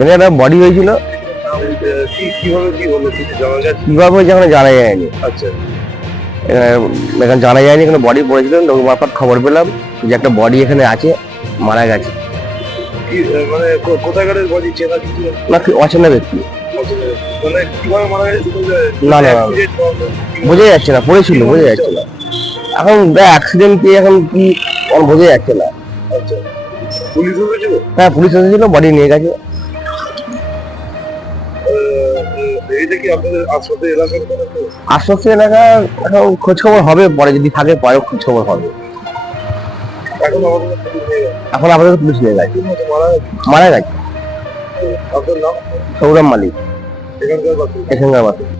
এখানে একটা বডি হয়েছিল, কিভাবে হয়েছে এখানে জানা যায়নি। আচ্ছা, এখানে জানা যায়নি, এখানে বডি পড়েছিল, লোক মারফত খবর পেলাম যে একটা বডি এখানে আছে, মারা গেছে। মানে কোথাকার বডি চেনা কিছু না, কি অচেনা ব্যক্তি। মানে কিভাবে মারা গেছে না, না, না। বোঝা যাচ্ছে না, পড়েছিল বোঝা যাচ্ছে না। এখন অ্যাক্সিডেন্ট কি এখন কি বোঝা যাচ্ছে না। আচ্ছা, পুলিশ এসেছিল? হ্যাঁ, পুলিশ এসেছিল, বডি নিয়ে গেছে। এইটা কি আপনাদের আশপাশের এলাকার কোনো কেউ? আশপাশে এলাকা এখন খোঁজ খবর হবে, পরে যদি থাকে পরে খোঁজ খবর হবে। এখন আমাদের পুলিশ নেই। এখন আপাতত পুলিশ নিয়ে গেছে, মারা গেছে। মারা গেছে। আপনার নাম? সৌরভ মালিক, এখানকার বাসিন্দা? এখানকার বাসিন্দা।